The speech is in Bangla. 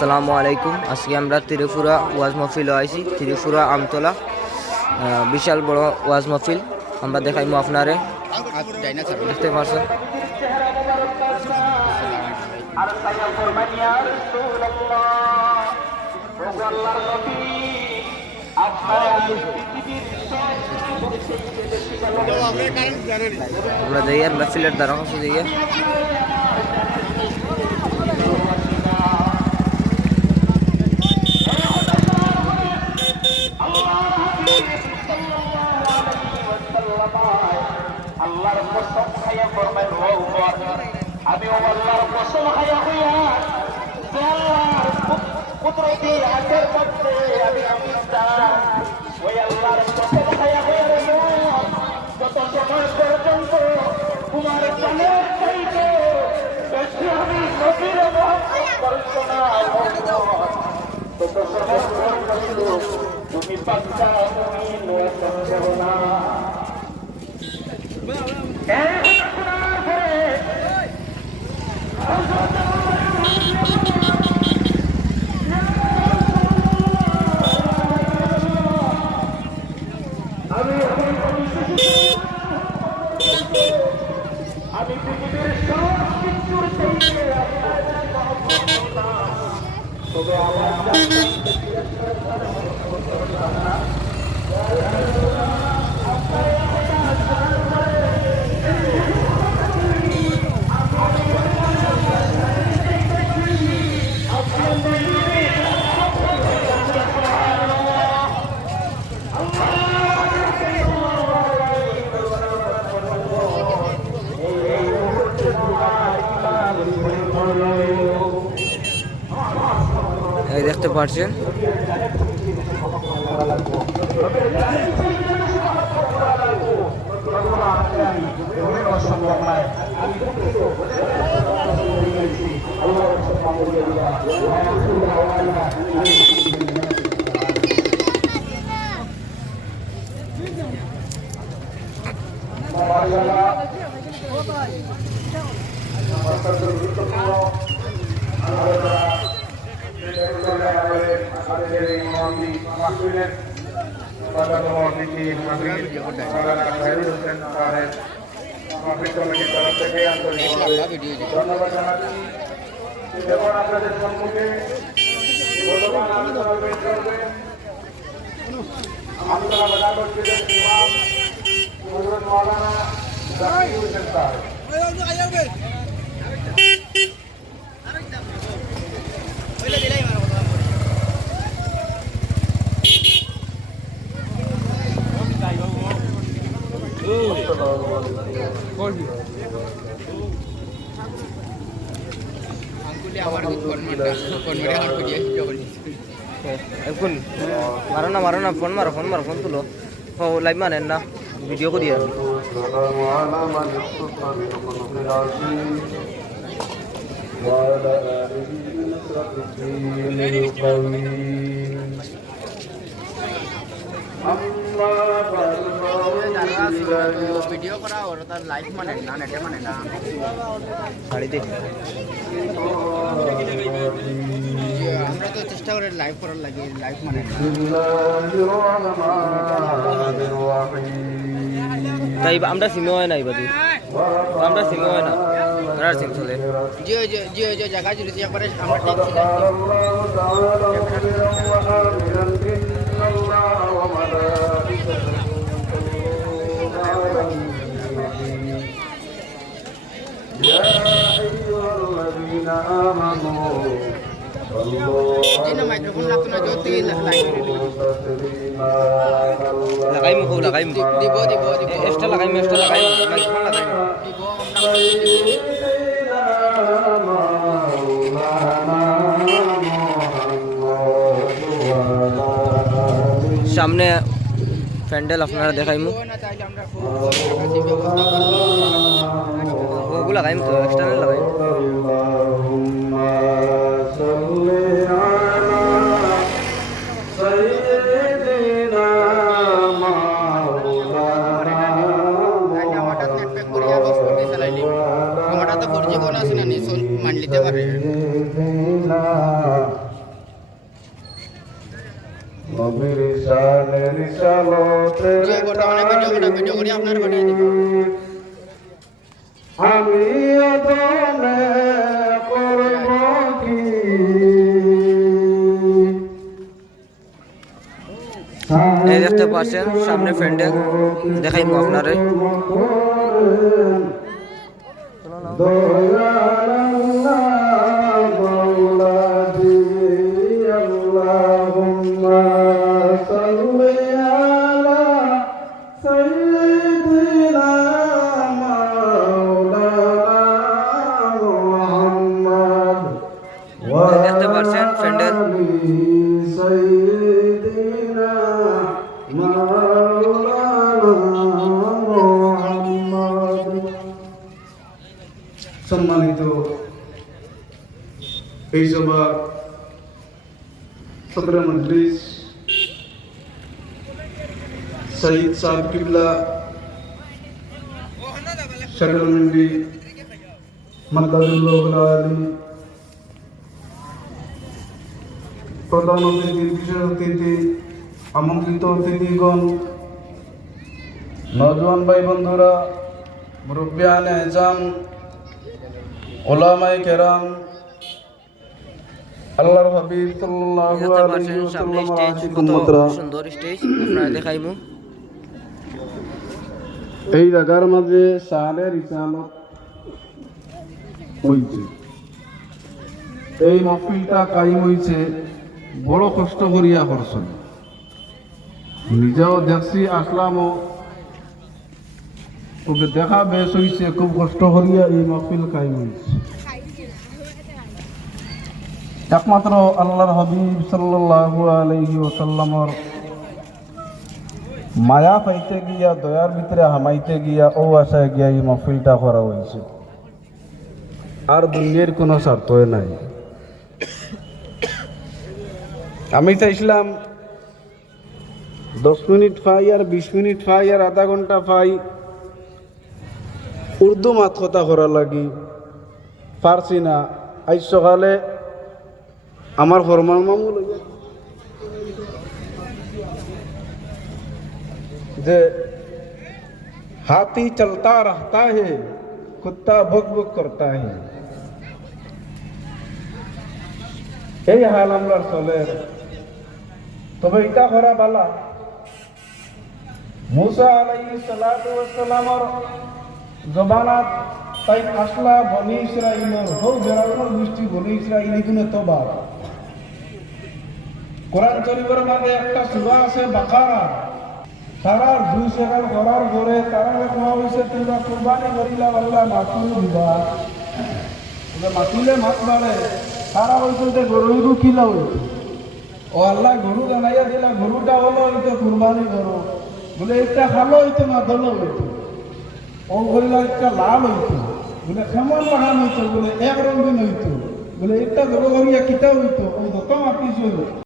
আসসালামু আলাইকুম। আজকে আমরা ত্রিপুরা ওয়াজ মহফিল আইছি, ত্রিপুরা আমতলা বিশাল বড় ওয়াজ মহফিল। আমরা দেখাইমু আপনারে। দেখতে পারছেন? আমরা যাই আর মহফিলের দ্বারা দিয়ে আমি আল্লাহর কসম খাইয়া হইয়া কুদরতি হাতের মধ্যে আমি আমিনদার ওই আল্লাহর কসম খাইয়া হইয়া যত সময় পর্যন্ত তোমার জানের চাইতে বেশি আমি নবীর মহব্বত করছ না ও উমর, তত সময় পর্যন্ত তুমি বাচ্চা তুমি নয় না আমি পৃথিবীর সব কিছুর। তবে আমার এই দেখতে পাচ্ছেন ধন্যবাদ জানাচ্ছি যেমন আপনাদের সম্মুখে করবেন বাজার মসজিদের ইমাম হযরত মাওলানা জাকির এখন মারো না মারো না ফোন মারো ফোন মারো ফোন তুলো ও লাইভ মানেন না ভিডিও করি আর والسلام على ভিডিও করা তার লাইক মানে না আমরা তো চেষ্টা করি লাইভ করার লাগে লাইভ মানে তাই আমরা সিমে হয় না এবারে আমরা সিমে হয় না। রার সিম চলে। জিও জিও জিও জিও জায়গা জুড়েছি একবারে আমরা ঠিক ছিল يا أيها الذين آمنوا صلوا Sino microphone লাগতো না যদি লাইভ تسليما লাগাই মুখ লাগাই মুখ দিব দিব দিব এক্সট্রা লাগাই এক্সট্রা লাগাই মাইক্রোফোন লাগাই দিব আমরা সামনে প্যান্ডেল আপনারা দেখাইমু वो लगाए तो एक्सटर्नल लगाए ভিডিও করে আপনার পাঠিয়ে দেবেন আমি দেখতে পাচ্ছেন সামনে প্যান্ডেল দেখাই আপনারে Allahumma সম্মানিত এই সভা সদর মজলিস শহীদ সাহেব কিবলা শাকর মন্ডি মাদারুল্লাহ আলী প্রধান অতিথি বিশেষ অতিথি আমন্ত্রিত অতিথিগণ নজওয়ান ভাই বন্ধুরা মুরব্বিয়ান এজাম ওলামাই কেরাম আল্লাহর হাবিব সাল্লাল্লাহু আলাইহি পাচ্ছেন সামনে ওয়াসাল্লাম স্টেজ আশিক কত উম্মতরা সুন্দর স্টেজ আপনারা দেখাইমু। এই জায়গার মাঝে সালের ইসালত হইছে। এই মহফিলটা কাইম হইছে বড় কষ্ট করিয়া করছেন। নিজেও দেখছি আসলামও তবে দেখা বেশ হয়েছে খুব কষ্ট করিয়া এই মহফিল কাইম হইছে। একমাত্র আল্লাহর হাবিব সাল্লাল্লাহু আলাইহি ওয়াসাল্লামর মায়া পাইতে গিয়া, দয়ার ভিতরে হামাইতে গিয়া, ও আশায় গিয়া এই মহফিলটা করা হয়েছে আর দুনিয়ার কোনো স্বার্থই নাই। আমি চাইছিলাম দশ মিনিট পাই আর বিশ মিনিট পাই আর আধা ঘণ্টা পাই। উর্দু মাত কথা করার লাগি। পারছি না। আজ সকালে আমার হরমান মামু যে, হাতি চলতা রাখতা হে, কুত্তা ভুক ভুক করতা হে। এই হাল আমরা চলে তবে এটা করা বালা। মুসা আলাই সালাম জবানাত তাই আসলা বনি ইসরাইলের হৌ বেড়ানোর গোষ্ঠী বনি ইসরাইল ইগুনে তোবা কোরআন শরীফের মাঝে একটা সুরা আছে বাকারা। তারা দুই সেকাল করার পরে তারা কোয়া হয়েছে তোমরা কোরবানি করিলা আল্লাহ মাতুল দিবা। মাতুলে মাত মারে। তারা হয়েছে যে গরু কিলা হইছে ও আল্লাহ গরু জানাইয়া দিলা, গরুটা হলো হইতো কুরবানি করো। বলে একটা খালো হইতো না দল হইতো বললা একটা লাল হইতো, বলে কেমন লাগান হইতো, বলে এক রঙিন হইতো, বলে এটা হইয়া কিতা হইতো ও দত মাতিস হইতো